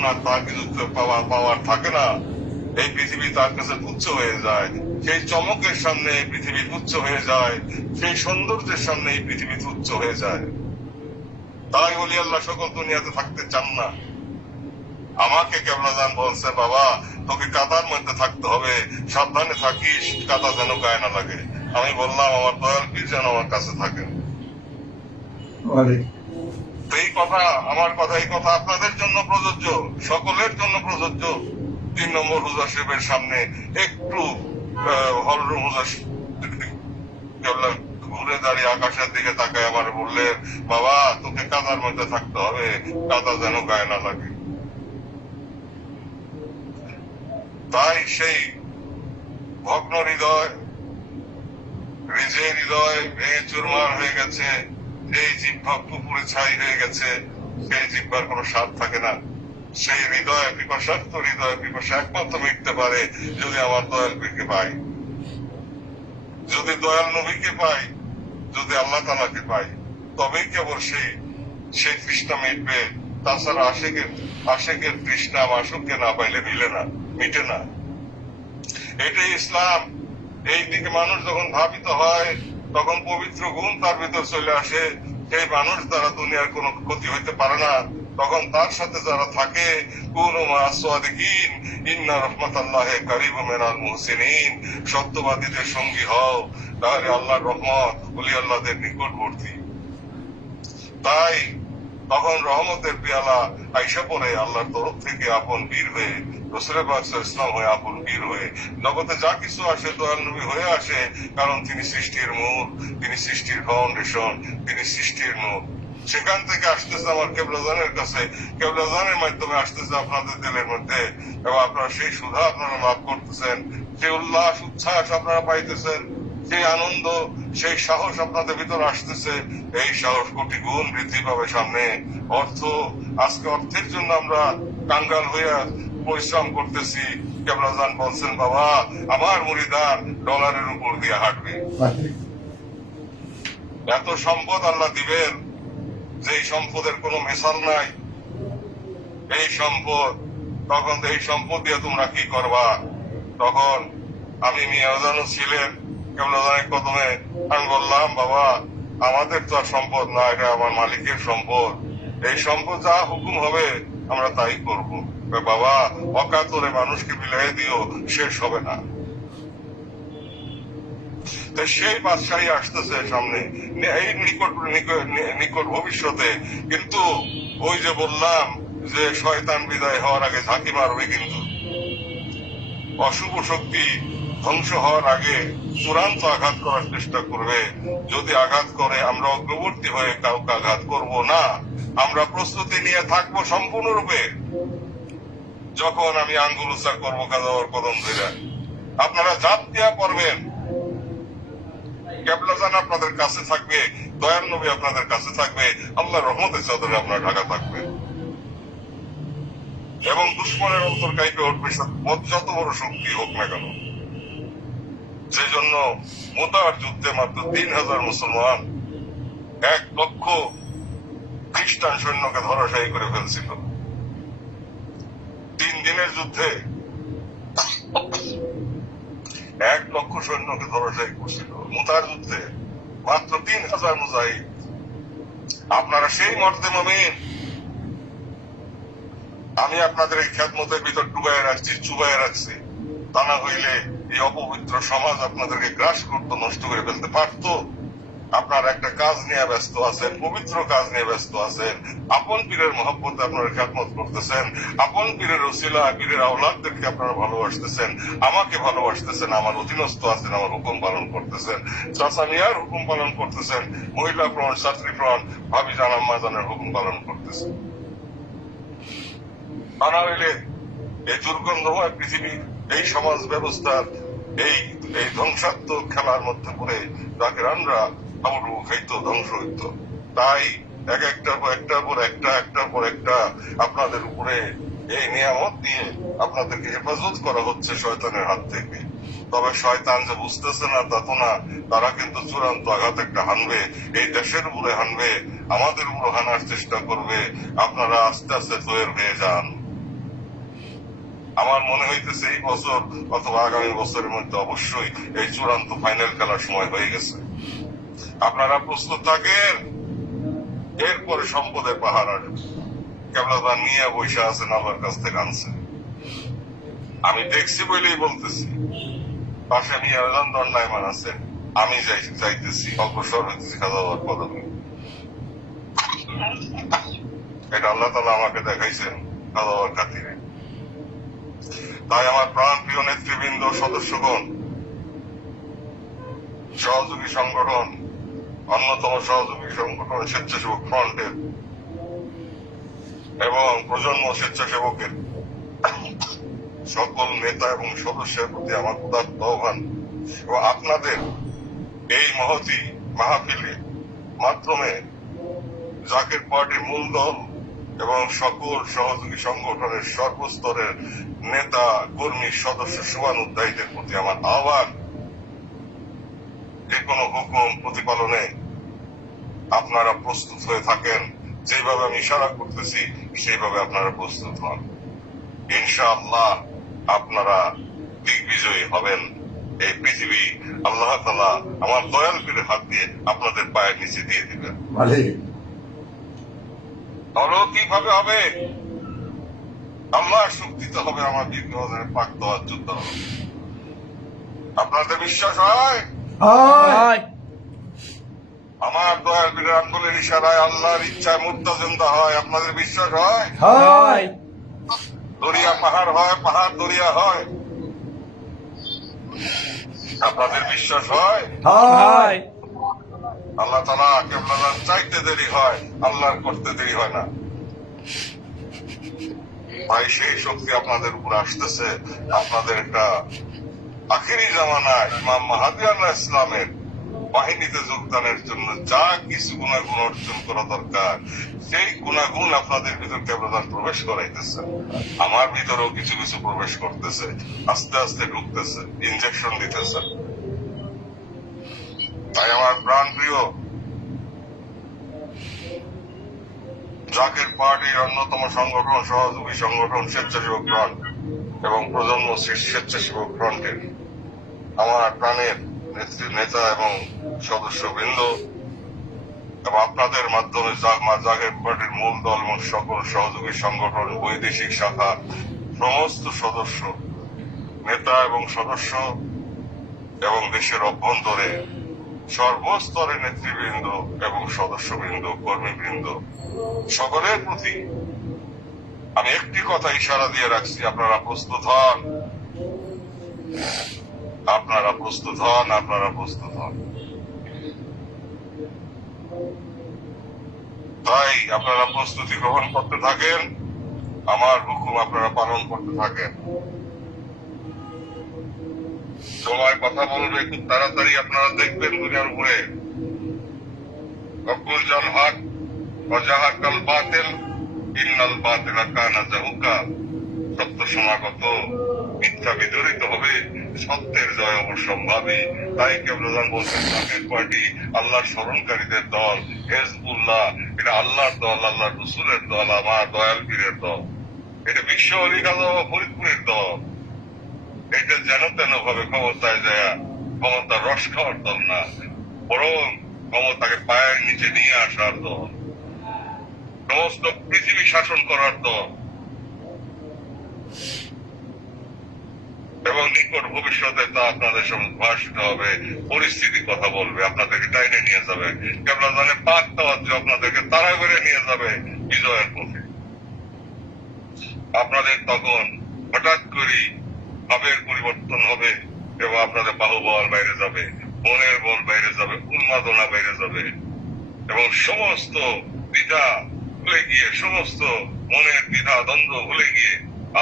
যখন আর তার কিছু পাওয়ার থাকে না, এই পৃথিবী তার কাছে তুচ্ছ হয়ে যায়। সেই চমকের সামনে এই পৃথিবী তুচ্ছ হয়ে যায়, সেই সৌন্দর্যের সামনে এই পৃথিবী তুচ্ছ হয়ে যায়। তাই বলি আল্লাহ সকল দুনিয়াতে থাকতে চান না। আমাকে কেবলাদান বলছে, বাবা তোকে কাদার মধ্যে থাকতে হবে, সাবধানে থাকিস, কাদা যেন গায়ে না লাগে। আমি বললাম আমার দয়াল পীর যেন আমার কাছে থাকেন। এই কথা, আমার কথা, এই কথা আপনাদের জন্য প্রযোজ্য, সকলের জন্য প্রযোজ্য। 3 নম্বর হুজুর সাহেবের সামনে একটু হলরুম হুজুর ঘুরে দাঁড়িয়ে আকাশের দিকে তাকায় আমার বললেন, বাবা তোকে কাদার মধ্যে থাকতে হবে, কাদা যেন গায়ে না লাগে। তাই সেই ভগ্ন হৃদয়, রিজে হৃদয় ভেঙে চুরমার হয়ে গেছে, এই জিহ্বা পুকুরে ছাই হয়ে গেছে, সেই জিহ্বার কোনো স্বাদ থাকে না। সেই হৃদয় পিপাসার্থ হৃদয় পিপাসা একমাত্র মিটতে পারে যদি আমার দয়াল পীরকে পাই, যদি দয়াল নবীকে পাই, যদি আল্লাহ তাআলাকে পাই, তবেই কেবল সেই তৃষ্ণা মিটবে। তাছাড়া আশেকের তৃষ্ণা মাসুককে না পাইলে মিটে না। এটাই ইসলাম। এই দিকে মানুষ যখন ভাবিত হয়, তখন পবিত্র গুণ তার ভিতর চলে আসে। সেই মানুষ দ্বারা দুনিয়ার কোনো ক্ষতি হইতে পারে না। তখন তার সাথে যারা থাকে, কুনু মা সাদিকিন ইন্না রাহমাতাল্লাহি কারীবুম মিনাল মুহসিনিন, সত্যবাদীদের সঙ্গী হও, তাহলে আল্লাহর রহমত ওলি আল্লাহদের নিকটবর্তী। তাই তখন রহমতের পেয়ালা আইসা পড়ে আল্লাহর তরফ থেকে আপন বীর হয়ে, রাসূল পাক সাল্লাল্লাহু আলাইহি ওয়াসাল্লাম হয়ে আপন বীর হয়ে জগতে যা কিছু আসে দয়াল নবী হয়ে আসে। কারণ তিনি সৃষ্টির মূল, তিনি সৃষ্টির ফাউন্ডেশন, তিনি সৃষ্টির নূর। সেখান থেকে আসতেছে আমার কেবলাজানের কাছে, কেবলাজানের মাধ্যমে আসতেছে আপনাদের দিলের মধ্যে, এবং আপনারা সেই সুধা আপনারা লাভ করতেছেন, সেই উল্লাস উচ্ছ্বাস আপনারা পাইতেছেন, সেই আনন্দ, সেই সাহস আপনাদের ভিতর আসতেছে। এই সাহস কোটি গুণ বৃদ্ধি পাবে সামনে। আজকে অর্থের জন্য আমরা কাঙ্গাল হইয়া পরিশ্রম করতেছি। কেবলাজান বলছেন, বাবা আমার মুরিদান ডলারের উপর দিয়ে হাঁটবে। এত সম্পদ আল্লাহ দিবেন, যেই সম্পদের কোনো মেশাল নাই। এই সম্পদ, তখন এই সম্পদ দিয়ে তোমরা কি করবা? তখন আমি মিয়াজানও ছিলেন, কেবলাজানের কদমে আমি বললাম, বাবা আমাদের তো আর সম্পদ না, এটা আমার মালিকের সম্পদ। এই সম্পদ যা হুকুম হবে আমরা তাই করব। বাবা অকাতরে মানুষকে বিলাই দিও, শেষ হবে না। সেই বাদশাহী আসতেছে সামনে, এই নিকট ভবিষ্যতে। কিন্তু ওই যে বললাম যে শয়তান বিদায় হওয়ার আগে ঝাঁকি মারবে, কিন্তু অশুভ শক্তি ধ্বংস হওয়ার আগে চূড়ান্ত আঘাত করার চেষ্টা করবে। যদি আঘাত করে আমরা অগ্রবর্তী হয়ে কাউকে আঘাত করব না, আমরা প্রস্তুতি নিয়ে থাকবো সম্পূর্ণরূপে। যখন আমি আঙ্গুল উচ্চার করবো কাজাওয়ার কদম ধরে, আপনারা জাপ দিয়া পড়বেন, কেবলাজান আপনাদের কাছে থাকবে, দয়াল নবী আপনাদের কাছে থাকবে, আল্লাহর রহমতের চাদরে আপনার ঢাকা থাকবে, এবং দুশ্মনের অন্তর কাইপে উঠবে যত বড় শক্তি হোক না কেন। যে জন্য মুতার যুদ্ধে মাত্র 3000 মুসলমান 1 লক্ষ খ্রিস্টান সৈন্যকে ধরাশায়ী করে ফেলছিল। 3 দিনের যুদ্ধে 1 লক্ষ সৈন্যকে ধরাশায়ী করছিল। মুতার যুদ্ধে মাত্র 3000 মুজাহিদ। আপনারা সেই মর্দে মুমিন। আমি আপনাদের এই খেদমতের ভিতর ডুবাইয়া রাখছি, চুবাইয়া রাখছি। তা না হইলে এই অপবিত্র সমাজ আপনাদেরকে গ্রাস করতো, নষ্ট করে ফেলতে পারত। আপনার একটা কাজ নিয়ে ব্যস্ত আছেন, পবিত্র কাজ নিয়ে ব্যস্ত আছেন, আপন পীরের মহব্বতে আপনারা খেদমত করতেছেন, আপন পীরের ওসিলা পীরের আওলাদদেরকে আপনারা ভালোবাসতেছেন, আমাকে ভালোবাসতেছেন, আমার অধীনস্থ আছেন, আমার হুকুম পালন করতেছেন, চাচা মিয়ার হুকুম পালন করতেছেন, মহিলা প্রণ, ছাত্রী প্রণ, ভাবি জান, আম্মা জানের হুকুম পালন করতেছেন। তা না হইলে এই দুর্গন্ধময় পৃথিবী, এই সমাজ ব্যবস্থার এই ধ্বংসাত্মক খেলার মধ্যে পড়ে জাকেরানরা হাবুডুবু খাইতো, ধ্বংস হইতো। তাই একটার পর একটা আপনাদের উপরে এই নিয়ামত দিয়ে আপনাদেরকে হেফাজত করা হচ্ছে শয়তানের হাত থেকে। তবে শয়তান যে বুঝতেছে না তা তো না, তারা কিন্তু চূড়ান্ত আঘাত একটা হানবে, এই দেশের উপরে হানবে, আমাদের উপরে হানার চেষ্টা করবে। আপনারা আস্তে আস্তে তৈরি হয়ে যান। আমার মনে হইতেছে এই বছর অথবা আগামী বছরের মধ্যে অবশ্যই এই চূড়ান্ত ফাইনাল খেলার সময় হয়ে গেছে। আপনারা প্রস্তুত থাকেন, এরপরে সম্পদের পাহাড় আসবে। কেবলাদান নিয়ে বসে আছেন, আল্লাহর কাছ থেকে আনছে। আমি দেখছি বলেই বলতেছি, পাশে নিয়ে দণ্ডায়মান আছেন, আমি যাইতেছি অগ্রসর হইতেছি খাজাবাদ পদবী। এটা আল্লাহ তাআলা আমাকে দেখাইছেন খাজাবাদ খাতিরে। তাই আমার প্রাণ প্রিয় নেতৃবৃন্দ, সদস্যগণ, সহযোগী সংগঠন, অন্যতম সহযোগী সংগঠন স্বেচ্ছাসেবক ফ্রন্টের এবং প্রজন্ম স্বেচ্ছাসেবকের সকল নেতা এবং সদস্যের প্রতি আমার উদাত্ত আহ্বান এবং আপনাদের এই মহতি মাহফিলে মাধ্যমে জাকের পার্টির মূল দল এবং সকল সহযোগী সংগঠনের সর্বস্তরের নেতা কর্মী সদস্য শুভানুধ্যায়ীদের প্রতি আমার আহ্বান, যে কোনো হুকুম প্রতিপালনে আপনারা প্রস্তুত হয়ে থাকেন। যেভাবে আমি ইশারা করতেছি সেইভাবে আপনারা প্রস্তুত হন। ইনশাআল্লাহ আপনারা দিগ্বিজয়ী হবেন। এই পৃথিবী আল্লাহ তাআলা আমার দয়াল পীরের হাত দিয়ে আপনাদের পায়ের নিচে দিয়ে দিবেন। অলৌকিকভাবে হবে, আল্লাহর শক্তিতে হবে, আমার বিজ্ঞানের পাক দেওয়ার যুদ্ধ। আপনাদের বিশ্বাস হয়? আমার দয়াল পীরের আঙ্গুলের ইশারায় আল্লাহর ইচ্ছায় মুর্দা জিন্দা হয়। আপনাদের বিশ্বাস হয়? দরিয়া পাহাড় হয়, পাহাড় দরিয়া হয়। আপনাদের বিশ্বাস হয়? আল্লাহ তাআলা কেবল চাইতে দেরি হয়, আল্লাহর করতে দেরি হয় না। ভাই সেই শক্তি আপনাদের উপর আসতেছে। আপনাদের একটা আখিরি জামানায় ইমাম মাহদী আলাইহিস সালামের বাহিনীতে যোগদানের জন্য যা কিছু গুণাগুণ অর্জন করা দরকার, সেই গুণাগুণ আপনাদের ভিতর কেবলাদান প্রবেশ করাইতেছে। আমার ভিতরেও কিছু কিছু প্রবেশ করতেছে, আস্তে আস্তে ঢুকতেছে, ইনজেকশন দিতেছে। তাই আমার প্রাণ প্রিয় জাকের পার্টির অন্যতম সংগঠন সহযোগী সংগঠন স্বেচ্ছাসেবক ফ্রন্ট এবং প্রজন্ম স্বেচ্ছাসেবক ফ্রন্টের আমার প্রাণের নেতা এবং সদস্যবৃন্দ এবং আপনাদের মাধ্যমে জাকের পার্টির মূল দল এবং সকল সহযোগী সংগঠন, বৈদেশিক শাখা সমস্ত সদস্য, নেতা এবং সদস্য এবং দেশের অভ্যন্তরে সর্বস্তরের নেতৃবৃন্দ এবং সদস্যবৃন্দ, কর্মীবৃন্দ সকলের প্রতি আমি একটি কথা ইশারা দিয়ে রাখছি, আপনারা প্রস্তুত হন, আপনারা প্রস্তুত হন, আপনারা প্রস্তুত হন। তাই আপনারা প্রস্তুতি গ্রহণ করতে থাকেন, আমার হুকুম আপনারা পালন করতে থাকেন। সময় কথা বলবে খুব তাড়াতাড়ি, আপনারা দেখবেন দুনিয়ার উপরে অকুল জাল হক ওয়াজাহাকাল বাতিল ইন্নাল বাতিলা কানা যাহুকা। সত্য সমাগত, মিথ্যা বিদরিত হবে, সত্যের জয় অবশ্যম্ভাবী। তাই কেবলাদান বলছেন জাকের পার্টি আল্লাহর স্মরণকারীদের দল, হিজবুল্লাহ এটা আল্লাহর দল, আল্লাহর রাসূলের দল, আমার দয়াল পীরের দল। এটা বিশ্ব অলি কাজী ফরিদপুরের দল। এটা যেন তেন ভাবে ক্ষমতায় যায় ক্ষমতার রস খাওয়ার দল না, বরং ক্ষমতাকে পায়ের নিচে নিয়ে আসার দল, সমস্ত পৃথিবী শাসন করার দল এবং নিকট ভবিষ্যতে তা আপনাদের সঙ্গে ভাষিত হবে, পরিস্থিতি কথা বলবে, আপনাদেরকে টাইনে নিয়ে যাবে, কেবলাদানে পাক তাওয়াজ্জু আপনাদেরকে তাড়া করে নিয়ে যাবে বিজয়ের পথে। আপনাদের তখন হঠাৎ করে ভাবের পরিবর্তন হবে এবং আপনাদের বাহুবল বাইরে যাবে, মনের বল বাইরে যাবে, উন্মাদনা বাইরে যাবে এবং সমস্ত দ্বিধা ভুলে গিয়ে, সমস্ত মনের দ্বিধা দ্বন্দ্ব ভুলে গিয়ে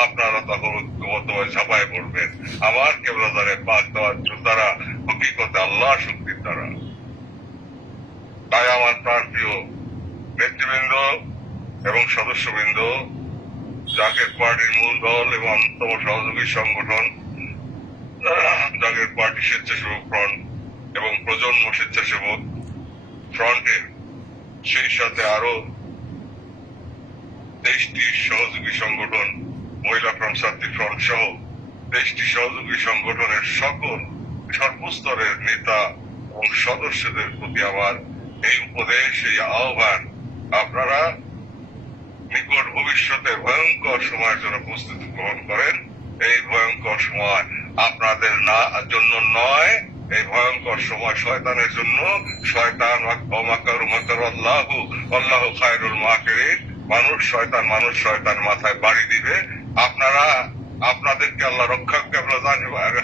আপনারা তখন ঐক্যবদ্ধভাবে ঝাঁপায় পড়বেন আমার কেবলাদারে পাক তাওয়াজ্জু দ্বারা, হকিকতে আল্লাহ শক্তির দ্বারা। তাই আমার প্রাণ প্রিয় নেতৃবৃন্দ এবং সদস্যবৃন্দ, জাকের পার্টির মূল দল এবং অন্যতম সহযোগী সংগঠন জাকের পার্টি স্বেচ্ছাসেবক ফ্রন্ট এবং প্রজন্ম স্বেচ্ছাসেবক ফ্রন্টের, সেই সাথে আরো 23টি সহযোগী সংগঠন মহিলা ফ্রন্ট ফ্রন্ট সহ দেশটি সহযোগী সংগঠনের সকল সর্বস্তরের নেতা এবং সদস্যদের প্রতি আমার এই উপদেশ, এই আহ্বান, আপনারা নিকট ভবিষ্যতে ভয়ঙ্কর সময়ের জন্য প্রস্তুতি গ্রহণ করেন। এই ভয়ঙ্কর সময় আপনাদের না জন্য নয়, এই ভয়ঙ্কর সময় শয়তানের জন্য। শয়তান আল্লাহ খায়রুল মাকিরিন। মানুষ শয়তান মাথায় বাড়ি দিবে। আপনারা আপনাদেরকে আল্লাহ রক্ষা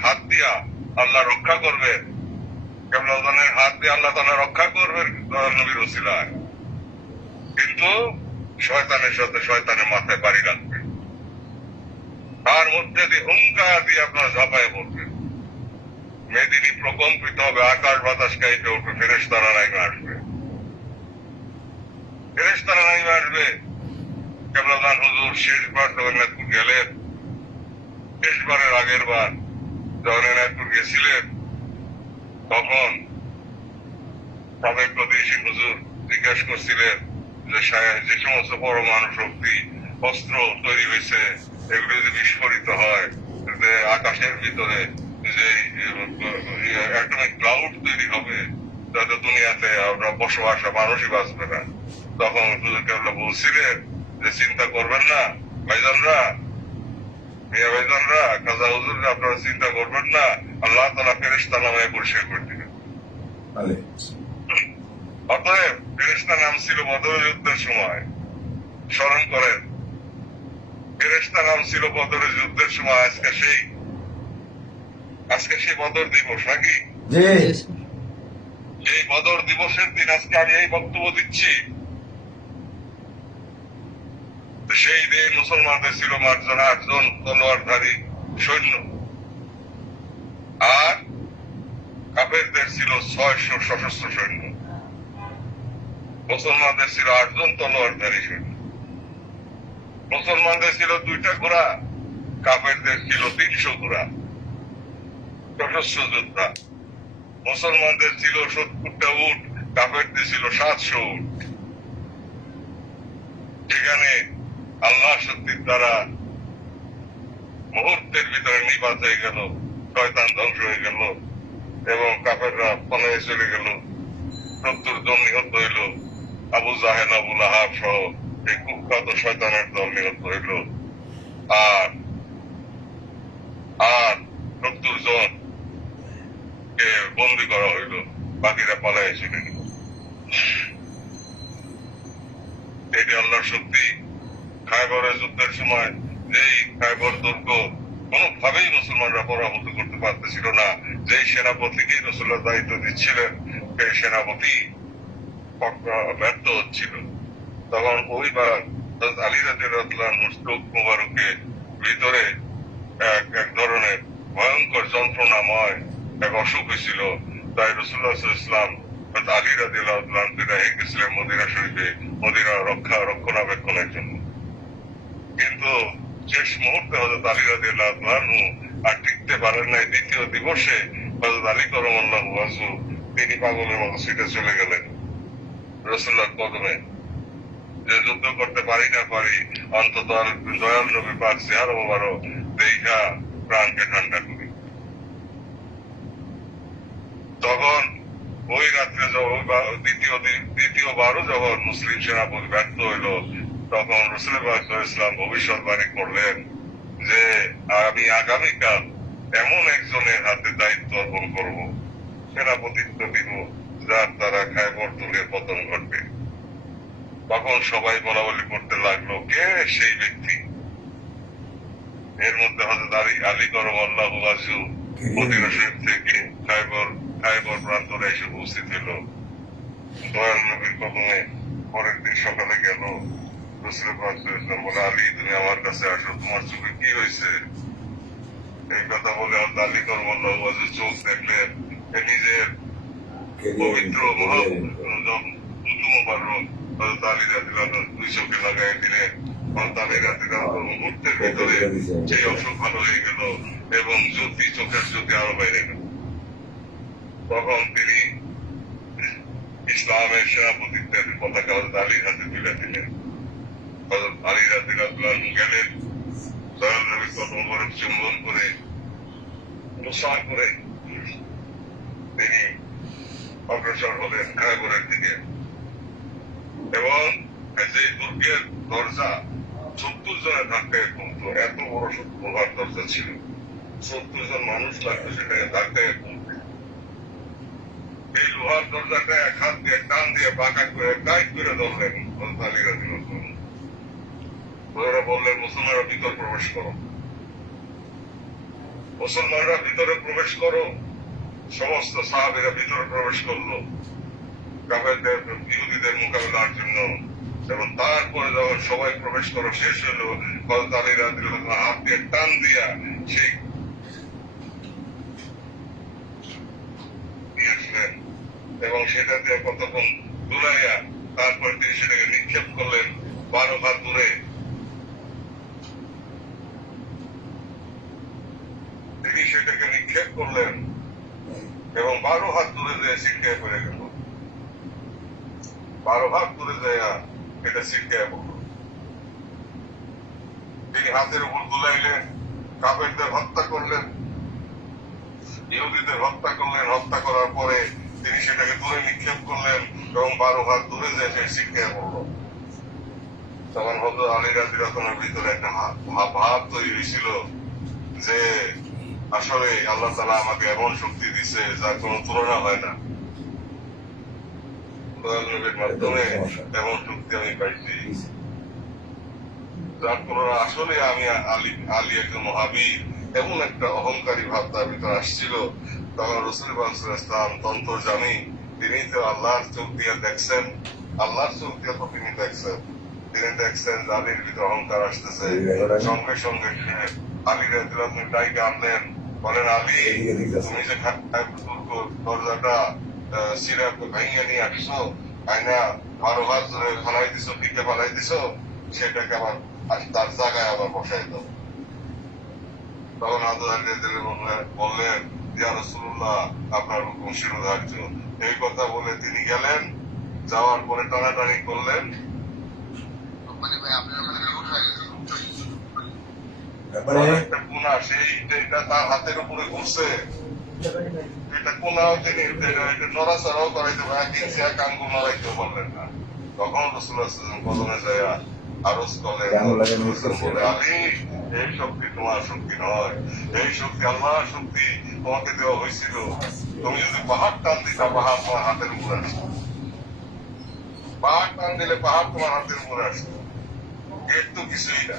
হাত দিয়া আল্লাহ রক্ষা করবেন, কেবলানের হাত দিয়ে আল্লাহ তাআলা রক্ষা করবেন নবীর ওসিলায়। কিন্তু শয়তানের সাথে শয়তানের মাথায় বাড়ি রাখবে, তার মধ্যে দিয়ে হুঙ্কার দিয়ে আপনারা ঝাঁপায় পড়বেন। মেদিনী প্রকম্পিত হবে, আকাশ বাতাস গাইতে উঠবে, ফেরেশতারা নাইমে আসবে, ফেরেশতারা নাইমে আসবে। কেবলাদান হুজুর শেষবার জগন্নাথপুর গেলেন, শেষবারের আগের বার জগন্নাথপুর গেছিলেন, তখন সাবেক প্রতিবেশী হুজুর জিজ্ঞাসা করছিলেন যে সমস্ত পরমাণু শক্তি অস্ত্র তৈরি হয়েছে, এগুলো যদি বিস্ফোরিত হয়, আকাশের ভিতরে যে অ্যাটমিক ক্লাউড তৈরি হবে, তাতে দুনিয়াতে আমরা বসবাস মানুষই বাঁচবে না। তখন হুজুরকে আমরা বলছিলেন যে চিন্তা করবেন না ভাইজানরা, মিয়া ভাইজানরা, খাজা হুজুর, আপনারা চিন্তা করবেন না, আল্লাহ তাআলা ফেরেশতা নামে পরিষ্কার করে দিবেন। অতএব ফেরেশতা নাম ছিল বদর যুদ্ধের সময়, স্মরণ করেন, ফেরেশতা নাম ছিল বদরের যুদ্ধের সময়। আজকে সেই বদর দিবস নাকি? সেই বদর দিবসের দিন আজকে আমি এই বক্তব্য দিচ্ছি। সেই দিন মুসলমানদের ছিল মাত্র 8 জন তলোয়ারধারী সৈন্য, আর কাফেরদের ছিল 600 সশস্ত্র সৈন্য। মুসলমানদের ছিল 8 জন তলোয়ারধারী সৈন্য। মুসলমানদের ছিল 2টা ঘোড়া, কাফেরদের ছিল 300 ঘোড়া, সশস্ত্র যোদ্ধা। মুসলমানদের ছিল 70টা উট, কাফেরদের ছিল 700 উট। সেখানে আল্লাহ শক্তির দ্বারা মুহূর্তের ভিতরে নিপাত হয়ে গেল, শয়তান ধ্বংস হয়ে গেল এবং কাফেররা পলায়ে চলে গেল। 70 জন নিহত হইল, আবু জাহেল, আবু লাহাব সহ এই কুখ্যাত শয়তানের দল নিহত হইল। আর 70 জন কে বন্দী করা হইল, বাকিরা পালায়ে চলে গেল। এটি আল্লাহর শক্তি। খায়বরের যুদ্ধের সময় যেই খায়বর দুর্গ কোনোভাবেই মুসলমানরা পরাভূত করতে পারতেছিল না, যেই সেনাপতিকেই রাসূলুল্লাহ দায়িত্ব দিচ্ছিলেন, সেই সেনাপতি ব্যর্থ হচ্ছিল। তখন ওইবার আলী রাদিয়াল্লাহু আনহুর চোখ মুবারকের ভিতরে এক ধরনের ভয়ঙ্কর যন্ত্রণাময় এক অসুখ হয়েছিল। তাই রাসূলুল্লাহ সাল্লাল্লাহু আলাইহি ওয়াসাল্লাম আলী রাদিয়াল্লাহু আনহু রেখে গেছিলেন মদিনা শরীফে, মদিনা রক্ষণাবেক্ষণের জন্য। কিন্তু শেষ মুহূর্তে হযরত আলী রাদিয়াল্লাহু আনহু আর টিকতে পারেন নাই। দ্বিতীয় দিবসে হযরত আলী কারামাল্লাহু ওয়াজহু তিনি পাগলের মতো ছুটে চলে গেলেন রাসূলুল্লাহর কদমে, যে যুদ্ধ করতে পারি না পারি, অন্তত দয়াল নবী পাক চেহারা মোবারক দেখা প্রাণকে ঠান্ডা করি। তখন ওই রাত্রে দ্বিতীয়বারও যখন মুসলিম সেনাপতি ব্যর্থ হইল, তখন রাসূল পাক সাল্লাল্লাহু আলাইহি ওয়াসাল্লাম ভবিষ্যৎবাণী করলেন যে আমি আগামীকাল এমন একজনের হাতে দায়িত্ব অর্পণ করব, সেনাপতিত্ব দিব, যার দ্বারা খায়বর দুর্গের পতন ঘটবে। তখন সবাই বলা বলি করতে লাগলো, কে সেই ব্যক্তি? এর মধ্যে হযরত আলী কারামাল্লাহু ওয়াজহু মদিনা শরীফ থেকে খায়বর প্রান্তরে এসে উপস্থিত হইল। দয়াল নবীর কদমে পরের দিন সকালে গেল। রাসূল পাক সাল্লাল্লাহু আলাইহি ওয়াসাল্লাম বলে, আলী তুমি আমার কাছে আসো, তোমার চোখে কি হয়েছে? এই কথা বলে আলী কারামাল্লাহু ওয়াজহু চোখ দেখলেন, নিজের পবিত্র মুবারক হযরত আলী রাদিয়াল্লাহু আনহু 2 চোখে লাগাই দিলেন। হযরত আলী রাদিয়াল্লাহু আনহু মুহূর্তের ভিতরে সেই অসুখ ভালো হয়ে গেল এবং চোখের জ্যোতি আরো বাইরে গেল। তখন তিনি ইসলামের সেনাপতিত্বের পতাকা হযরত আলীর হাতে তুলে দিলেন। হযরত আলী রাদিয়াল্লাহু আনহু গেলেন, দয়াল মোবারক চুম্বন করে মুসাফা করে তিনি অগ্রসর হলেন কারাগারের দিকে। এবং যে দুর্গের দরজা 70 জনের ধাক্কায় কমতো, এত বড় লোহার দরজা ছিল, 70 জন মানুষ লাগতো সেটাকে ধাক্কায় কমতে। এই লোহার দরজাটা এক হাত দিয়ে টান দিয়ে বাঁকা করে টাইট করে ধরলেন আলীরা দিল। ওরা বললেন মুসলমানরা ভিতর প্রবেশ করো, মুসলমানরা ভিতরে প্রবেশ করো। সমস্ত সাহাবীরা ভিতরে প্রবেশ করলো কাফেরদের ইহুদিদের মোকাবেলার জন্য। এবং তারপরে যখন সবাই প্রবেশ করা শেষ হলো, হযরত আলী রাদিয়াল্লাহু আনহু হাত দিয়ে টান দিয়া সেই দিয়েছিলেন এবং সেটা দিয়ে কতক্ষণ দুলাইয়া তারপর তিনি সেটাকে নিক্ষেপ করলেন 12 হাত দূরে। তিনি সেটাকে নিক্ষেপ করলেন এবং 12 হাত দূরে যেয়ে ছিটকে পড়ে গেল। 12 হাত দূরে যাইয়া এটা ছিটকে পড়ল। তিনি হাতের উপর দুলাইলেন, কাফেরদের হত্যা করলেন, ইহুদিদের হত্যা করলেন। হত্যা করার পরে তিনি সেটাকে দূরে নিক্ষেপ করলেন এবং 12 হাত দূরে যেয়ে সে ছিটকে পড়ল। তখন হযরত আলী রাদিয়াল্লাহু আনহুর ভিতরে একটা ভাব তৈরি হয়েছিল যে আসলে আল্লাহ তাআলা আমাকে এমন শক্তি দিছে যার কোনো তুলনা হয় না। নবীর মাধ্যমে এমন শক্তি আমি পাইছি যার তুলনা আসলে আমি আলী একজন মহাবীর, এমন একটা অহংকারী ভাব তার ভিতরে আসছিল। তখন রাসূল সাল্লাল্লাহু আলাইহি ওয়াসাল্লাম তন্ত্রজানি, তিনি তো আল্লাহর চোখ দিয়ে দেখছেন, আল্লাহর চোখ দিয়ে তো তিনি দেখছেন। তিনি দেখছেন আলীর ভিতরে অহংকার আসতেছে। সঙ্গে সঙ্গে আলী রাদিয়াল্লাহু আনহু ডাইকে আনলেন, বলেন আলী তুমি যে দরজাটা সিরা ভাঙিয়ে নিয়ে আসছো, আইনা 12 হাত ধরে ফালাই দিছো, ফিকে ফালাই দিছো, সেটাকে আবার তার জায়গায় আবার বসাই দাও। তখন হযরত আলী রাদিয়াল্লাহু আনহু বললেন, ইয়া রাসূলুল্লাহ আপনার হুকুম শিরোধার্য। এই কথা বলে তিনি গেলেন। যাওয়ার পরে টানাটানি করলেন। একটা কোনা সেইটা তার হাতের উপরে ঘুরছে, এটা কোনাও তিনি নড়াচড়াও করাইতে পারে, কিন্তু এক আঙ্গুল নড়াইতে পারলেন না। তখন রাসূলুল্লাহ সাল্লাল্লাহু আলাইহি ওয়াসাল্লাম কদমে যায় আরজ করলেন, বলে আলী এই শক্তি তোমার শক্তি নয়, এই শক্তি আল্লাহর শক্তি, তোমাকে দেওয়া হয়েছিল। তুমি যদি পাহাড় টান দিতা, পাহাড় তোমার হাতের উপরে আসতো। পাহাড় টান দিলে পাহাড় তোমার হাতের উপরে আসতো। এর তো কিছুই না।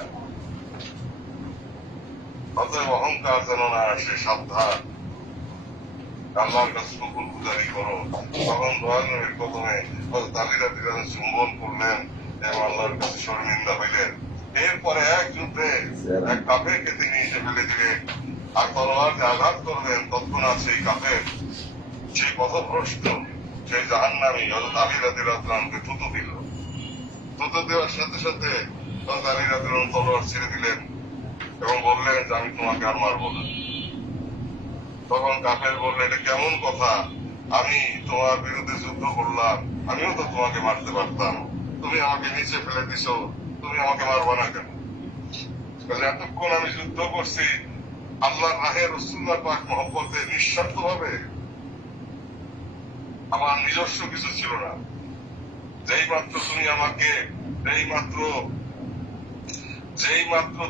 অতএব অহংকার যেন না আসে, সাবধান, আল্লাহর কাছে শুকর গুজারি করো। তখন দয়াল নবীর কদমে হযরত আলী রাদিয়াল্লাহু আনহু চুম্বন করলেন এবং আল্লাহর কাছে শর্মিন্দা হইলেন। এরপরে এক যুদ্ধে এক কাফেরকে তিনি এসে ফেলে দিলেন আর তলোয়ার দিয়ে আঘাত করলেন। তৎক্ষণাৎ সেই কাফের, সেই পথভ্রষ্ট, সেই জাহান্নামী হযরত আলী রাদিয়াল্লাহু আনহুকে থুতু দিল। থুতু দেওয়ার সাথে সাথে হযরত আলী রাদিয়াল্লাহু আনহু তলোয়ার ছেড়ে দিলেন এবং বললেন যে আমি তোমাকে আর মারবো না। তখন কাফের বললেন, এটা কেমন কথা, আমি তোমার বিরুদ্ধে যুদ্ধ করলাম, আমিও তো তোমাকে মারতে পারতাম, তুমি আমাকে নিচে ফেলে দিছো, তুমি আমাকে মারবা না কেন? এতক্ষণ আমি যুদ্ধ করছি আল্লাহর রাহে, রাসূলুল্লাহ পাক মহব্বতে, নিঃস্বার্থ ভাবে, আমার নিজস্ব কিছু ছিল না। যেই মাত্র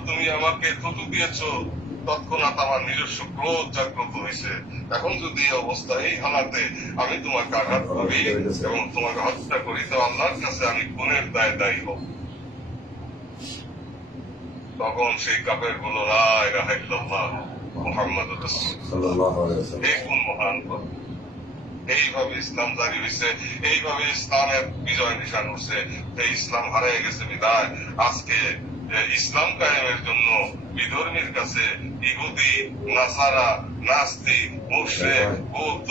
তুমি আমাকে থুতু দিয়েছো, তৎক্ষণাৎ আমার নিজস্ব ক্রোধ জাগ্রত হয়েছে। এখন যদি এই অবস্থা, এই হালাতে আমি তোমাকে আঘাত করি এবং তোমাকে হত্যা করি, তো আল্লাহর কাছে আমি খুনের দায় দায়ী হব। তখন সেই কাফের বলল, লা ইলাহা ইল্লাল্লাহ মুহাম্মাদুর রাসূলুল্লাহ। এই কোন মহান কথা! এইভাবে ইসলাম জারি হয়েছে, এইভাবে ইসলামের বিজয় নিশান উঠছে। এই ইসলাম হারিয়ে গেছে বিদায় আজকে ইসলাম কায়েমের জন্য বিধর্মীর কাছে ইহুদি, নাসারা, নাস্তিক, মুশরিক, বৌদ্ধ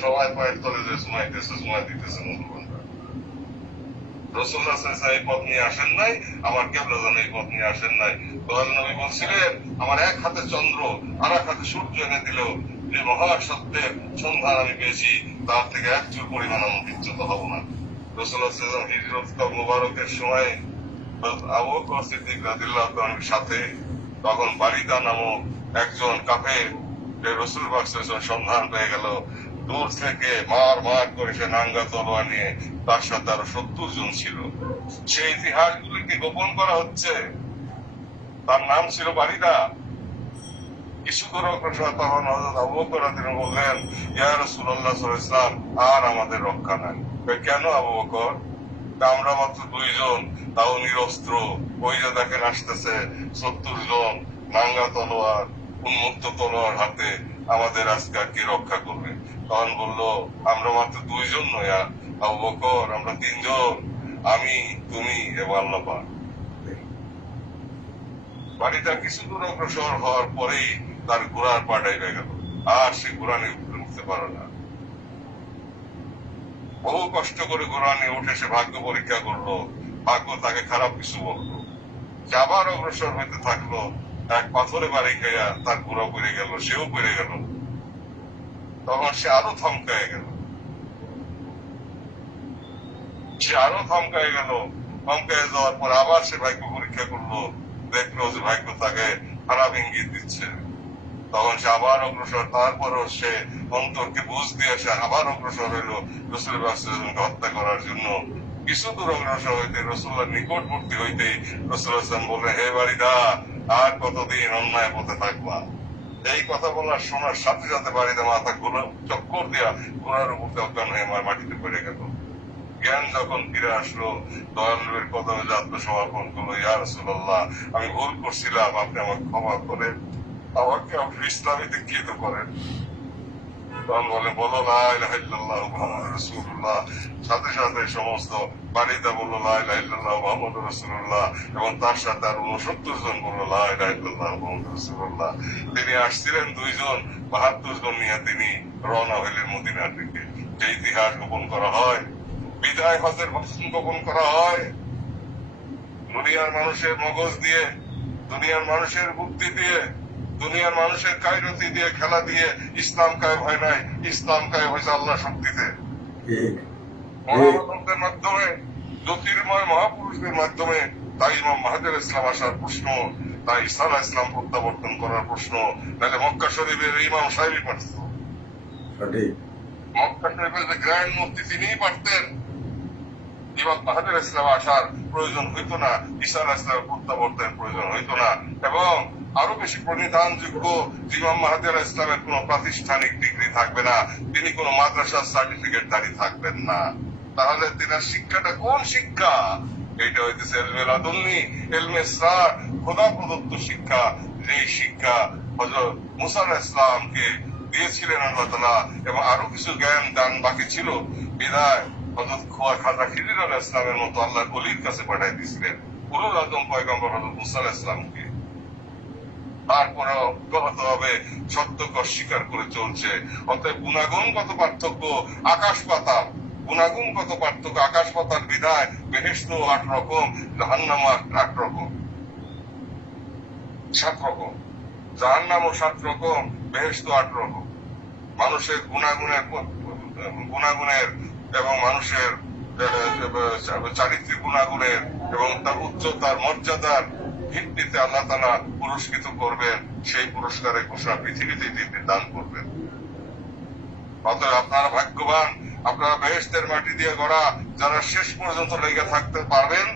সবাই পায়ের তলে যে জুমাইতেছে, জুমাই দিতেছে মুসলমানরা। রাসূলুল্লাহ সাল্লাল্লাহু আলাইহি ওয়াসাল্লাম এই পথ নিয়ে আসেন নাই, আমার কিবলা জানা এই পথ নিয়ে আসেন নাই। দয়াল নবী বলছিলেন, আমার এক হাতে চন্দ্র আর এক হাতে সূর্য এনে দিল, যে মহা সত্যের সন্ধান আমি পেয়েছি, তার থেকে এক চুল পরিমাণ আমি বিচ্যুত হব না। রাসূলুল্লাহ সাল্লাল্লাহু আলাইহি ওয়াসাল্লাম হিজরত মুবারকের সময় আবু বকর সিদ্দিক রাদিয়াল্লাহু আনহুর সাথে তখন বারিদা নামক একজন কাফের যে রসুল বাক্সের সন্ধান পেয়ে গেল, দূর থেকে মার মার করে সে নাঙ্গা তলোয়ার নিয়ে, তার সাথে আরো 70 জন ছিল। সেই ইতিহাসগুলিকে গোপন করা হচ্ছে। তার নাম ছিল বারিদা। কিছু দূর অগ্রসর তখন হযরত আবু বকর রাদিয়াল্লাহু আনহু বললেন, ইয়া রাসূলুল্লাহ সাল্লাল্লাহু আলাইহি ওয়াসাল্লাম, আর আমাদের রক্ষা নাই। কেন আবু বকর? আমরা মাত্র 2 জন, তাও নিরস্ত্র। ওই যে দেখেন আসতেছে 70 জন নাঙ্গা তলোয়ার, উন্মুক্ত তলোয়ার হাতে, আমাদের আজকে কে রক্ষা করবে? তখন বললো, আমরা মাত্র 2 জন নয় আবু বকর, আমরা 3 জন, আমি, তুমি এবং আল্লাহ পাক। বাড়িটা কিছু দূর অগ্রসর হওয়ার পরেই তার ঘোড়ার পা ডাইবে গেল, আর সে ঘোড়া নিয়ে উঠতে পারে না। বহু কষ্ট করে ঘোড়া নিয়ে উঠে সে ভাগ্য পরীক্ষা করলো, ভাগ্য তাকে খারাপ কিছু বললো। সে আবার অগ্রসর হইতে থাকলো, এক পাথরে বাড়ি খাইয়া তার ঘোড়া পড়ে গেল, সেও পড়ে গেল। তখন সে আরো থমকায় গেল, থমকায় যাওয়ার পর আবার সে ভাগ্য পরীক্ষা করলো, দেখলো যে ভাগ্য তাকে খারাপ ইঙ্গিত দিচ্ছে। তখন সে আবার অগ্রসর, তারপরও সে অন্তরকে বুঝ দিয়ে সে আবার অগ্রসর হইল রাসূলুল্লাহ সাল্লাল্লাহু আলাইহি ওয়াসাল্লামকে হত্যা করার জন্য। কিছু দূর অগ্রসর হইতে রাসূলুল্লাহর নিকটবর্তী হইতে রাসূলুল্লাহ সাল্লাল্লাহু আলাইহি ওয়াসাল্লাম বললেন, হে বারিদা, আর কতদিন অন্যায় পথে থাকবা? এই কথা বলার শোনার সাথে সাথে বারিদা মাথা চক্কর দিয়া ঘোড়ার উপর অজ্ঞান হয়ে আমার মাটিতে পড়ে গেল। জ্ঞান যখন ফিরে আসলো, দয়াল নবীর কদমে আত্মসমর্পণ করলো, ইয়া রাসূলুল্লাহ, আমি ভুল করছিলাম, আপনি আমাকে ক্ষমা করেন, আমাকে আপনি ইসলামে দীক্ষিত করেন। তখন বলে, বলো লা ইলাহা ইল্লাল্লাহু মুহাম্মাদুর রাসূলুল্লাহ। সাথে সাথে সমস্ত বাড়িতে বললো লা ইলাহা ইল্লাল্লাহু মুহাম্মাদুর রাসূলুল্লাহ, এবং তার সাথে আর 69 জন বললো লা ইলাহা ইল্লাল্লাহু মুহাম্মাদুর রাসূলুল্লাহ। তিনি আসছিলেন 2 জন, 72 জন নিয়ে তিনি রওনা হইলেন মদিনার দিকে। যে ইতিহাস গোপন করা হয়, বিদায় হজের ভাষণ গোপন করা হয়, দুনিয়ার মানুষের মগজ দিয়ে, দুনিয়ার মানুষের বুদ্ধি দিয়ে, দুনিয়ার মানুষের কায়রতি দিয়ে, খেলা দিয়ে ইসলাম কায়েম হয় নাই। ইসলাম কায়েম হয়েছে আল্লাহ শক্তিতে, মহামানবদের মাধ্যমে, জ্যোতির্ময় মহাপুরুষদের মাধ্যমে। তাই ইমাম মাহাদির ইসলাম আসার প্রশ্ন, তাই ঈসা আলাইহিস সালাম প্রত্যাবর্তন করার প্রশ্ন। তাহলে মক্কা শরীফের ইমাম সাহেবই পারত, মক্কা শরীফের যে গ্র্যান্ড মুফতি তিনিই পারতেন। ইমাম মাহাদির ইসলাম আসার প্রয়োজন হইতো না, ঈসা আলাইহিস সালামের প্রত্যাবর্তনের প্রয়োজন হইতো না। এবং আরো বেশি প্রণিধানযোগ্য, ইমাম মাহাদি আলাইহিস সালামের কোন প্রাতিষ্ঠানিক ডিগ্রি থাকবে না, তিনি কোন মাদ্রাসার সার্টিফিকেট দাঁড়ি থাকবেন না। তাহলে তিনার শিক্ষাটা কোন শিক্ষা? এইটা হইতেছে ইলমে লাদুন্নি, ইলমে ইসরার, খোদা প্রদত্ত শিক্ষা। যে শিক্ষা হযরত মুসা আলাইহিস সালামকে দিয়েছিলেন আল্লাহ তাআলা, এবং আরো কিছু জ্ঞান দান বাকি ছিল। বিদায় হযরত খাজা খিজির আলাইহিস সালামের মতো আল্লাহর ওলির কাছে পাঠিয়ে দিয়েছিলেন উলুল আযম পয়গম্বর হযরত মুসা আলাইহিস সালামকে। তারপরেও অব্যাহতভাবে সত্যকে অস্বীকার করে চলছে। অতএব গুণাগুণগত পার্থক্য আকাশ পাতাল, গুণাগুণগত পার্থক্য আকাশ পাতাল। বিদায় বেহেশত 8 রকম, জাহান্নাম 8 রকম, 7 রকম। জাহান্নামও 7 রকম, বেহেশত 8 রকম। মানুষের গুণাগুণের এবং মানুষের চারিত্রিক গুণাগুণের এবং তার উচ্চতার মর্যাদার ভিত্তিতে আল্লাহ তাআলা পুরস্কৃত করবেন। সেই পুরস্কারের ঘোষণা পৃথিবীতে তিনি দান করবেন। অতএব আপনারা ভাগ্যবান, আপনারা বেহেশতের মাটি দিয়ে গড়া, যারা শেষ পর্যন্ত লেগে থাকতে পারবেন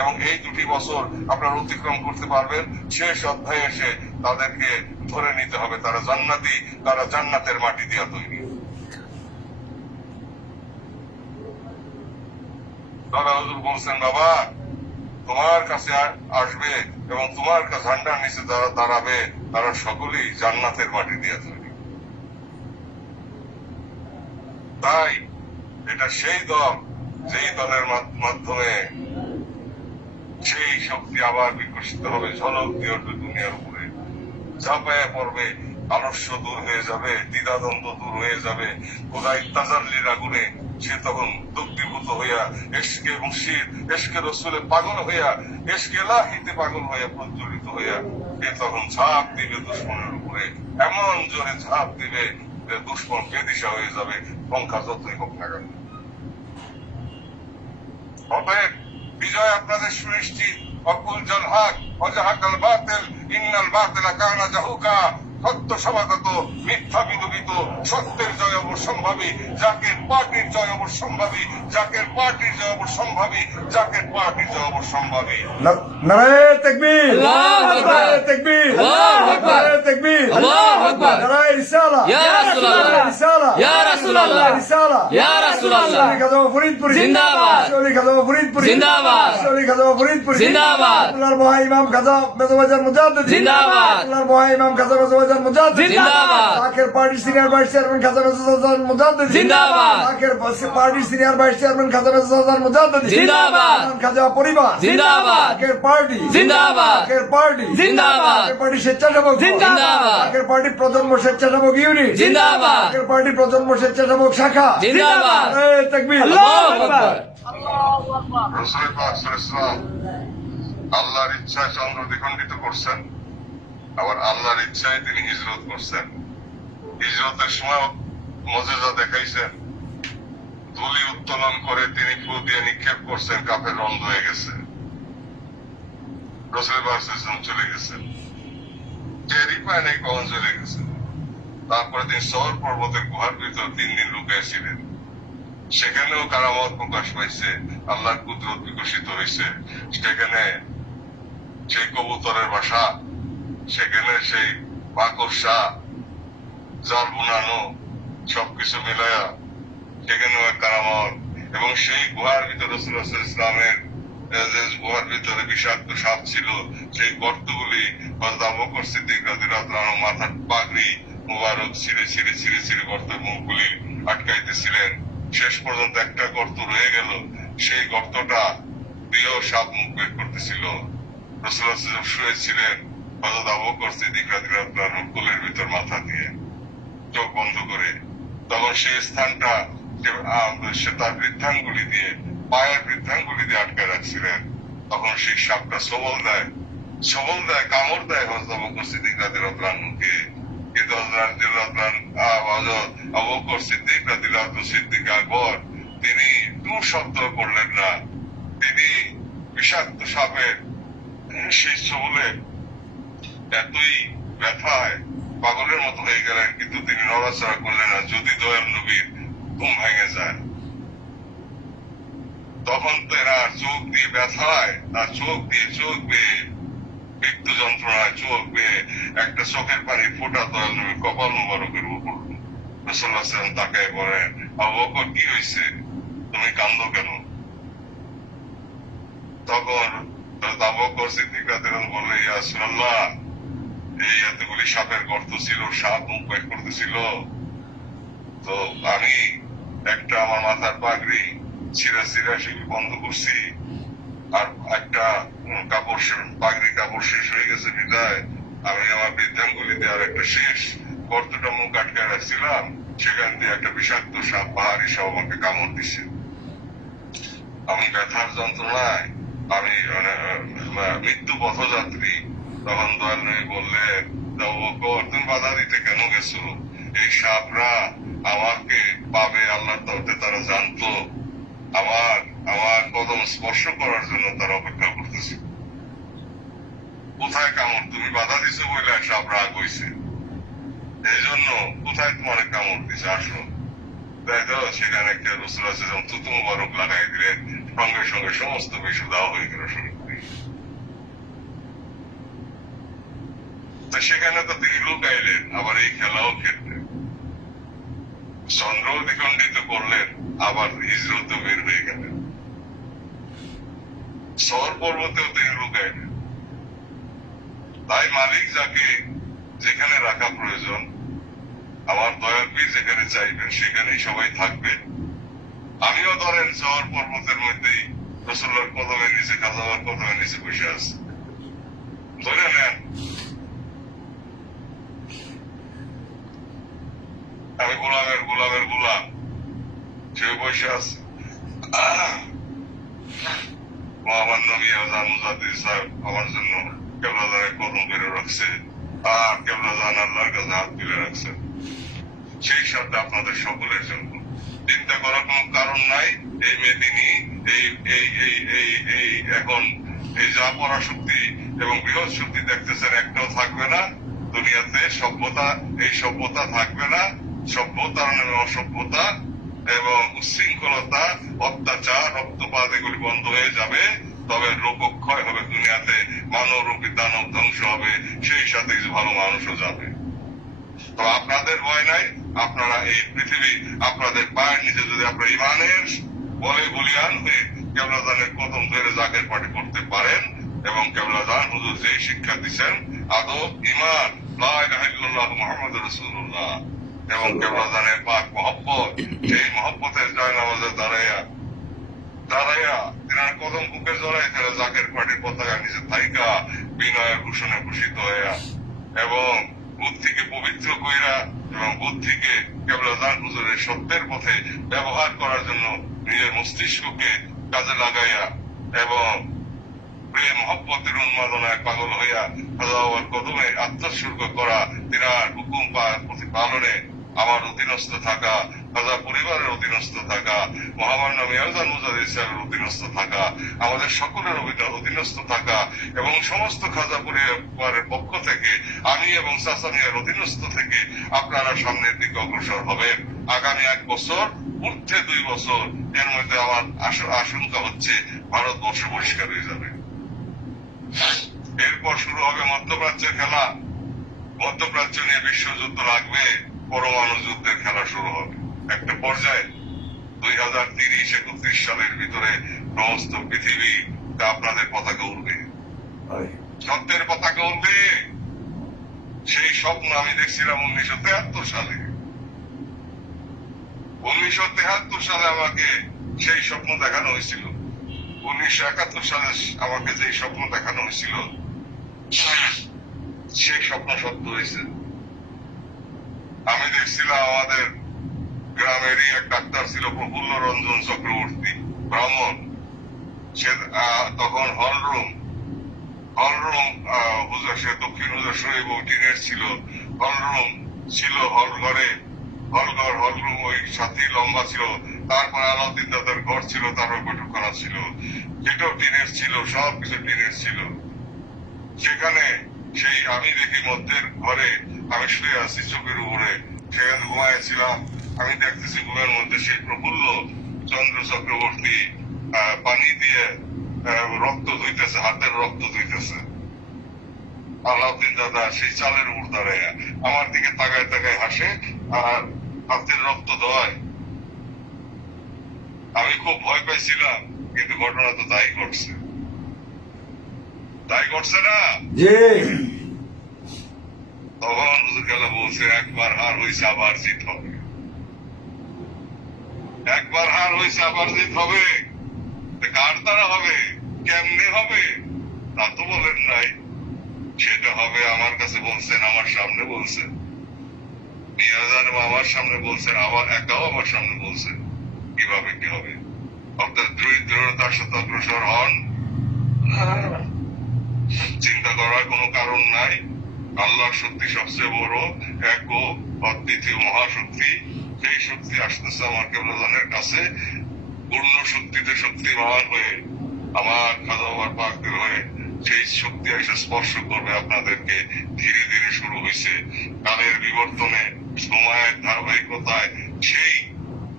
এবং এই 2টি বছর আপনারা অতিক্রম করতে পারবেন। শেষ অধ্যায়ে এসে তাদেরকে ধরে নিতে হবে, তারা জান্নাতি, তারা জান্নাতের মাটি দিয়ে তৈরি। তারা হুজুর বলছেন, বাবা তোমার কাছে আসবে এবং তোমার কাছে ঝান্ডার নিচে যারা দাঁড়াবে, তারা সকলেই জান্নাতের মাটি দিয়ে তৈরি। তাই এটা সেই দল, যেই দলের মাধ্যমে সেই শক্তি আবার বিকশিত হবে, ঝলক দিয়ে উঠবে দুনিয়ার উপরে, ঝাঁপায়া পড়বে, আলস্য দূর হয়ে যাবে, দ্বিধাদ্বন্দ্ব দূর হয়ে যাবে। খোদাই তাজাল্লির আগুনে সে তখন দগ্ধীভূত হইয়া, এশকে মুর্শিদ, এশকে রসুলে পাগল হইয়া, এশকে ইলাহিতে পাগল হইয়া, প্রজ্বলিত হইয়া সে তখন ঝাঁপ দিবে দুশ্মনের উপরে। এমন জোরে ঝাঁপ দিবে যে দুশ্মন বেদিশা হয়ে যাবে, সংখ্যা যতই হোক না কেন। অতএব বিজয় আপনাদের সুনিশ্চিত, وقل جل الحق وزهق الباطل إن الباطل كان زهوقا। সত্য সমাগত, মিথ্যা বিদূরিত, সত্যের জয় অবশ্যম্ভাবী, জাকের পার্টির জয় অবশ্যম্ভাবী, জাকের পার্টির জয় অবশ্যম্ভাবী, জাকের পার্টির জয় অবশ্যম্ভাবী। নারায়ে তাকবীর, আল্লাহু আকবার, নারায়ে তাকবীর, আল্লাহু আকবার, নারায়ে তাকবীর, আল্লাহু আকবার, নারায়ে রিসালা, ইয়া রাসূলুল্লাহ, রিসালা, ইয়া রাসূলুল্লাহ, রিসালা, ইয়া রাসূলুল্লাহ, শরীক আজম ফরিদপুরি জিন্দাবাদ, শরীক আজম ফরিদপুরি জিন্দাবাদ, শরীক আজম ফরিদপুরি জিন্দাবাদ, আল্লাহর মহা ইমাম খাজা মেজবাজার মুজাদ্দিদ জিন্দাবাদ, আল্লাহর মহা ইমাম খাজা মেজবাজার মুজাদ্দিদ জিন্দাবাদ, Zaker party senior vice chairman Khaja Mejbajar Mujaddid জিন্দাবাদ, Zaker party senior vice chairman Khaja Mejbajar Mujaddid জিন্দাবাদ, খাজা পরিবার জিন্দাবাদ, জাকের পার্টি জিন্দাবাদ, জাকের পার্টি জিন্দাবাদ, জাকের পার্টি স্বেচ্ছাসেবক জিন্দাবাদ, জাকের পার্টি প্রজন্ম স্বেচ্ছাসেবক ইউনিট জিন্দাবাদ, জাকের পার্টি প্রজন্ম স্বেচ্ছাসেবক শাখা জিন্দাবাদ, নারায়ে তাকবীর, আল্লাহু আকবার, রাসূল পাক সাল্লাল্লাহু আলাইহি ওয়াসাল্লাম আল্লাহর ইচ্ছায় চন্দ্র দ্বিখণ্ডিত করছেন, আবার আল্লাহর ইচ্ছায় তিনি হিজরত করছেন। হিজরতের সময় মুজিজা দেখাইছেন, ধুলি উত্তোলন করে তিনি ফু দিয়ে নিক্ষেপ করছেন, কাফের রন্ধ হয়ে গেছে, রাসূল পাক সাল্লাল্লাহু আলাইহি ওয়াসাল্লাম চলে গেছেন, টেরই পায় নাই কখন চলে গেছে। তারপরে তিনি সওর পর্বতের গুহার ভিতর 3 দিন লুকিয়ে ছিলেন, সেখানেও কারামত প্রকাশ পাইছে, আল্লাহর কুদরত বিকশিত হয়েছে। সেখানে সেই কবুতরের বাসা, সেখানে সেই মাকড়সা, জাল বুনানো, সবকিছু মিলায়া সেখানেও এক কারামত। এবং সেই গুহার ভিতরে রাসূলুল্লাহ সাল্লাল্লাহু আলাইহি ওয়াসাল্লামের যে গুহার ভিতরে বিষাক্ত সাপ ছিল, সেই গর্তগুলি হযরত আবু বকর সিদ্দিক রাদিয়াল্লাহু তাআলা মাথার পাগড়ি মুবারক ছিঁড়ে ছিঁড়ে ছিঁড়ে ছিঁড়ে গর্তের মুখগুলি আটকাইতেছিলেন। শেষ পর্যন্ত একটা গর্ত রয়ে গেল, সেই গর্তটা দিয়েও সাপ মুখ বের করতেছিল। রাসূলুল্লাহ সাল্লাল্লাহু আলাইহি ওয়াসাল্লাম শুয়েছিলেন, হযরত আবু বকর সিদ্দিক রাদিয়াল্লাহু তাআলা কোলের ভিতর মাথা দিয়ে চোখ বন্ধ করে। তখন সেই স্থানটা সে তার বৃদ্ধাঙ্গুলি দিয়ে, পায়ের বৃদ্ধাঙ্গুলি দিয়ে আটকে রাখছিলেন। তখন সেই সাপটা সবল দেয়, কামড় দেয় হযরত আবু বকর সিদ্দিক রাদিয়াল্লাহু তাআলাকে। কিন্তু আবু বকর সিদ্দিক রাদিয়াল্লাহু তাআলা সিদ্দিক আকবর তিনি টু শব্দ করলেন না। তিনি বিষাক্ত সাপের সেই ছোবলে এতই ব্যথায় পাগলের মতো হয়ে গেলেন, কিন্তু তিনি নড়াচড়া করলেন না, যদি দয়াল নবীর ঘুম ভেঙে যায়। তখন তারা চোখ দিয়ে ব্যথায়, তার চোখ বেয়ে মৃত্যু যন্ত্রণায় চোখ বেয়ে একটা চোখের পানি ফোটা দয়াল নবীর কপাল মুবারকের উপর। রাসূলুল্লাহ সাল্লাল্লাহু আলাইহি ওয়াসাল্লাম তাকায় বলেন, আবু বকর কি হয়েছে, তুমি কাঁদো কেন? তখন আবু বকর সিদ্দিক রাদিয়াল্লাহু বললেন, ইয়া রাসূলুল্লাহ, এই এতগুলি সাপের গর্ত ছিল, সাপ মুখ বের করতেছিল, তো আমি একটা আমার মাথার পাগড়ি ছিঁড়া সেগুলি বন্ধ করছি, আর একটা পাগড়ি কাপড় শেষ হয়ে গেছে বিদায় আমি আমার বৃদ্ধাঙ্গুলিতে আর একটা শেষ গর্তটা মুখ আটকে রাখছিলাম, সেখান দিয়ে একটা বিষাক্ত সাপ, পাহাড়ি সাপ আমাকে কামড় দিছে। আমি ব্যথার যন্ত্রণায় আমি মৃত্যু পথযাত্রী। তখন দয়াল নবী বললেন, আবু বকর, তুমি বাধা দিতে কেন গেছো? এই সাপরা আমাকে পাবে আল্লাহর তরফে, তারা জানতো আমার কদম স্পর্শ করার জন্য তারা অপেক্ষা করতেছে। কোথায় কামড়? তুমি বাধা দিছো বলে সাপ রাগ হইছে, এই জন্য কোথায় তোমার কামড় দিছে, আসো। তাই তো সেখানে একটা রাসূলুল্লাহ সাল্লাল্লাহু আলাইহি ওয়াসাল্লাম থুতু মুবারক লাগাই দিলেন, সঙ্গে সঙ্গে সমস্ত বিষ দেওয়া হয়ে গেল শরীর থেকে। তো সেখানে তো তিনি লুকাইলেন, আবার এই খেলাও খেললেন, চন্দ্র দ্বিখণ্ডিত করলেন, আবার হিজরত বের হয়ে গেলেন, সওর পর্বতেও তিনি লুকাইলেন। তাই মালিক যাকে যেখানে রাখা প্রয়োজন, আমার দয়াল পীর যেখানে চাইবেন সেখানেই সবাই থাকবে। আমিও ধরেন সওর পর্বতের মধ্যেই রাসূলুল্লাহর কদমের নিচে, খাজাবার কদমের নিচে বসে আছি, ধরে নেন। আমি গোলামের গোলাম, সে বসে আছে। আমার নবী আজান মুজাদ্দিদ সাহেব আমার জন্য কেবলাজানের কদম বেড়ে রাখছে, আর কেবলাজান আল্লাহর কাছে হাত তুলে রাখছে। সেই সাথে আপনাদের সকলের জন্য চিন্তা করার কোন কারণ নাই। এই মেদিনী, এই এখন এই যা পরাশক্তি এবং বৃহৎ শক্তি দেখতেছেন একটাও থাকবে না দুনিয়াতে। সভ্যতা, এই সভ্যতা থাকবে না। সভ্যতার নামে অসভ্যতা এবং উচ্ছৃঙ্খলতা, অত্যাচার, রক্তপাত এগুলি বন্ধ হয়ে যাবে। তবে লোকক্ষয় হবে দুনিয়াতে, মানবরূপী দানব ধ্বংস হবে, সেই সাথে কিছু ভালো মানুষও যাবে। তো আপনাদের ভয় নাই। আপনারা এই পৃথিবী আপনাদের পায়ের নিচে যদি আপনার ইমানের বলে বলিয়ান হয়ে কেবলাদানের কদম ধরে জাকের পার্টি করতে পারেন এবং কেবলাদান হুজুর যে শিক্ষা দিচ্ছেন আদব, ইমান, লা ইলাহা ইল্লাল্লাহু মুহাম্মাদুর রাসূলুল্লাহ এবং কেবলাদানের পাক মহব্বত, সেই মহব্বতের জয়নামাজে দাঁড়াইয়া তিনার কদম বুকে জড়াই তারা জাকের পার্টির পতাকা নিচে থাইকা বিনয়ের ভূষণে ভূষিত হইয়া এবং বুদ্ধিকে পবিত্র কইরা এবং বুদ্ধিকে কেবলাদান হুজুরের সত্যের পথে ব্যবহার করার জন্য নিজের মস্তিষ্ককে কাজে লাগাইয়া এবং প্রেম মহব্বতের উন্মাদনায় পাগল হইয়া আল্লাহর কদমে আত্মোৎসর্গ করা, তিনার হুকুম প্রতিপালনে আমার অধীনস্থ থাকা, খাজা পরিবারের অধীনস্থ থাকা, মহামান্য মিয়াজান মুজাহিদ সাহেবের অধীনস্থ থাকা, আমাদের সকলের অধীনস্থ থাকা এবং সমস্ত খাজা পরিবারের পক্ষ থেকে আমি এবং চাচা মিয়ার অধীনস্থ থেকে আপনারা সামনের দিকে অগ্রসর হবেন। আগামী 1 বছর, ঊর্ধ্বে 2 বছর, এর মধ্যে আমার আশঙ্কা হচ্ছে ভারতবর্ষ পরিষ্কার হয়ে যাবে। এরপর শুরু হবে মধ্যপ্রাচ্যের খেলা। মধ্যপ্রাচ্য নিয়ে বিশ্বযুদ্ধ লাগবে, পরমাণু যুদ্ধের খেলা শুরু হবে একটা পর্যায়ে। 2030-31 সালের ভিতরে সমস্ত পৃথিবী আপনাদের পতাকা উঠবে, সত্যের পতাকা উঠবে। সেই স্বপ্ন আমি দেখছিলাম 1973 সালে। 1973 সালে আমাকে সেই স্বপ্ন দেখানো হয়েছিল। 1971 সালে আমাকে যে স্বপ্ন দেখানো হয়েছিল সেই স্বপ্ন সত্য হয়েছে। আমি দেখছিলাম আমাদের গ্রামেরই এক ডাক্তার ছিল প্রফুল্ল রঞ্জন চক্রবর্তী, ব্রাহ্মণ। সে তখন হলরুম সে দক্ষিণ হুজুর শরীফ টিনের ছিল, হলরুম ছিল, হলরুম ওই সাথী লম্বা ছিল। তারপরে আলাউদ্দিন দাদার ঘর ছিল, তারপর বৈঠকখানা ছিল, সেটাও টিনের ছিল, সবকিছু টিনের ছিল। সেখানে সেই আমি দেখি মধ্যের ঘরে আমি শুয়ে আছি চোখের উপরে, সেখানে ঘুমাইছিলাম। আমি দেখতেছি ঘুমের মধ্যে সেই প্রফুল্ল চন্দ্র চক্রবর্তী পানি দিয়ে রক্ত ধুইতেছে, হাতের রক্ত ধুইতেছে। আলাউদ্দিন দাদা সেই চালের উপর দাঁড়ায় আমার দিকে তাকায় তাকায় হাসে আর হাতের রক্ত ধোয়। আমি খুব ভয় পাইছিলাম, কিন্তু ঘটনা তো তাই ঘটছে না। তখন হুজুর খেলা বলছে একবার হার হয়েছে আবার জিত হবে, একবার হার হয়েছে আবার জিত হবে। কার দ্বারা হবে, কেমনে হবে তা তো বলেন নাই। সেটা হবে আমার কাছে বলছেন, আমার সামনে বলছেন, মিয়াজান আমার সামনে বলছেন, আবার একাও আমার সামনে বলছেন কিভাবে কি হবে। অর্থাৎ দৃঢ়তার সাথে অগ্রসর হন, চিন্তা করার কোনো কারণ নাই। আল্লাহর শক্তি সবচেয়ে বড়, এক ও অদ্বিতীয় মহাশক্তি। সেই শক্তি আসতেছে আমার কেবলাদানের কাছে, পূর্ণ শক্তিতে শক্তিমান হয়ে আমার খাজা বাবার পাকদের হয়ে সেই শক্তি এসে স্পর্শ করবে আপনাদেরকে। ধীরে ধীরে শুরু হয়েছে কালের বিবর্তনে, সময়ের ধারাবাহিকতায় সেই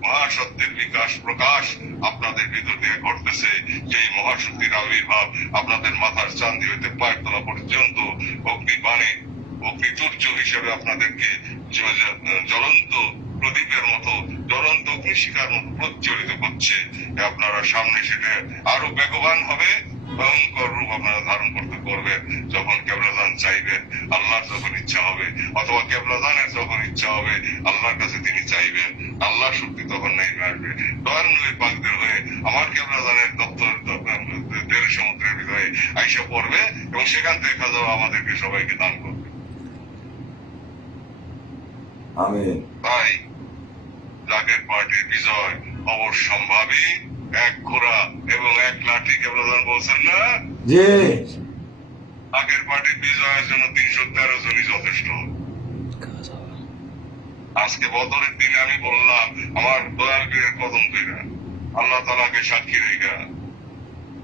মহাসত্যের বিকাশ প্রকাশ আপনাদের ভিতর দিয়ে ঘটতেছে। সেই মহাশক্তির আবির্ভাব আপনাদের মাথার চাঁদি হইতে পায়ের তলা পর্যন্ত অগ্নিবাণে, অগ্নিতুর্য হিসেবে আপনাদেরকে জ্বলন্ত প্রদীপের মতো, জ্বলন্ত অগ্নিশিখার মতো প্রজ্বলিত করছে। আপনারা সামনে সেটা আরো বেগবান হবে, ভয়ঙ্কর রূপ আপনারা ধারণ করতে পারবেন যখন কেবলাদান চাইবেন, আল্লাহর যখন ইচ্ছা হবে, অথবা কেবলাদানের যখন ইচ্ছা হবে আল্লাহর কাছে তিনি চাইবেন, আল্লাহর শক্তি তখন নেমে আসবে। দয়াল নবী পাকদের হয়ে আমার কেবলাদানের দপ্তর দেড় সমুদ্রের ভিতরে আইসা পড়বে এবং সেখান থেকে খাজা আমাদেরকে সবাইকে দান করবে। তাই জাকের পার্টির বিজয় অবশ্যম্ভাবী। এক ঘোড়া এবং এক লাঠি কেবলাদান বলছেন না, আগের পার্টির বিজয়ের জন্য 313 জনই যথেষ্ট। আজকে বদরের দিনে আমি বললাম আমার দয়াল বীরের কদম ধইরা, আল্লাহ তাআলাকে সাক্ষী রেখা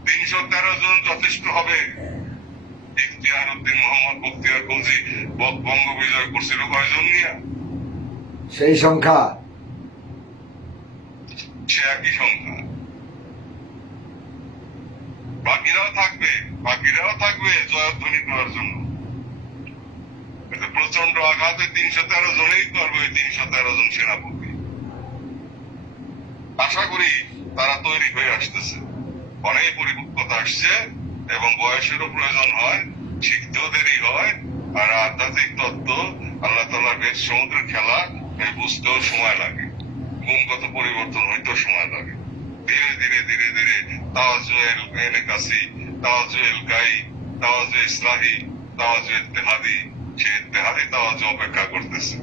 313 জন যথেষ্ট হবে। ইখতিয়ার উদ্দিন মোহাম্মদ বখতিয়ার খলজি বঙ্গ বিজয় করছিল কয়জন নিয়ে? সেই সংখ্যা সে একই সংখ্যা। বাকিরাও থাকবে জয়ধ্বনি করার জন্য। কিন্তু প্রচন্ড আঘাতে 313 জনেই করবে, ওই 313 জন সেনাপতি। আশা করি তারা তৈরি হয়ে আসতেছে, অনেক পরিপক্কতা আসছে এবং বয়সেরও প্রয়োজন হয়, শিখতেও দেরি হয়। আর আধ্যাত্মিক তত্ত্ব আল্লাহ তাআলার বেদ সমুদ্রের খেলা বুঝতেও সময় লাগে, গুণগত পরিবর্তন হইতেও সময় লাগে। ধীরে ধীরে ধীরে ধীরে তাওয়াজুল এলেকাসি, তাওয়াজুল গাই, তাওয়াজু ইসলাহি, তাওয়াজু ইত্তেহাদি, সে ইত্তেহাদি তাওয়াজু অপেক্ষা করতেছে।